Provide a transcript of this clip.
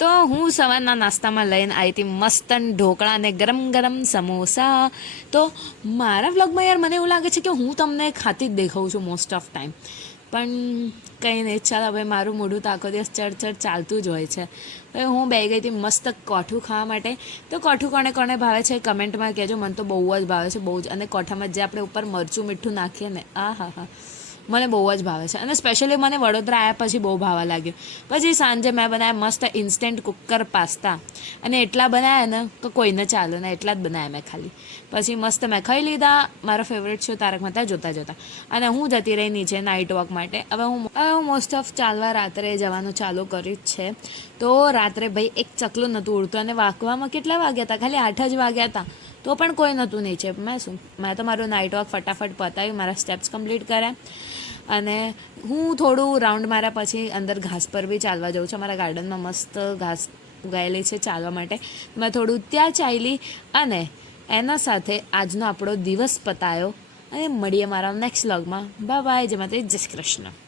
તો હું સવારના નાસ્તામાં લઈને આવી હતી મસ્તન ઢોકળા અને ગરમ ગરમ સમોસા. તો મારા વ્લોગમાં યાર મને એવું લાગે છે કે હું તમને ખાતી જ દેખાઉં છું મોસ્ટ ઓફ ટાઈમ, પણ કંઈ નહીં, ચાલ હવે મારું મોઢું તો આખો દિવસ ચડ ચાલતું જ હોય છે. હવે હું બે ગઈ હતી મસ્ત કોઠું ખાવા માટે. તો કોઠું કોને કોને ભાવે છે કમેન્ટમાં કહેજો, મને તો બહુ જ ભાવે છે, બહુ જ. અને કોઠામાં જે આપણે ઉપર મરચું મીઠું નાખીએ ને, આ હા હા, મને બહુ જ ભાવે છે. અને સ્પેશિયલી મને વડોદરા આવ્યા પછી બહુ ભાવવા લાગ્યું. પછી સાંજે મેં બનાવ્યા મસ્ત ઇન્સ્ટન્ટ કુકર પાસ્તા, અને એટલા બનાવ્યા ને તો કોઈને ચાલે ને, એટલા જ બનાવ્યા મેં ખાલી. પછી મસ્ત મેં ખાઈ લીધા. મારો ફેવરેટ શો તારક મહેતા જોતા જોતા. અને હું જતી રહી નીચે નાઇટ વોક માટે. હવે હું મોસ્ટ ઓફ ચાલવા રાત્રે જવાનું ચાલુ કર્યું જ છે. તો રાત્રે ભાઈ એક ચકલું નહોતું ઉડતું, અને વાગવામાં કેટલા વાગ્યા હતા, ખાલી 8 જ વાગ્યા હતા, તો પણ કોઈ નહોતું નીચે. મેં તો મારું નાઇટ વોક ફટાફટ પતાવ્યું, મારા સ્ટેપ્સ કમ્પ્લીટ કર્યા, અને હું થોડું રાઉન્ડ માર્યા પછી અંદર ઘાસ પર બી ચાલવા જાઉં છું. અમારા ગાર્ડનમાં મસ્ત ઘાસ ઉગાયેલી છે ચાલવા માટે. મેં થોડું ત્યાં ચાલી, અને એના સાથે આજનો આપણો દિવસ પતાયો. અને મળીએ મારા નેક્સ્ટ વ્લોગમાં. Bye bye. જય માતાજી, જય શ્રી કૃષ્ણ.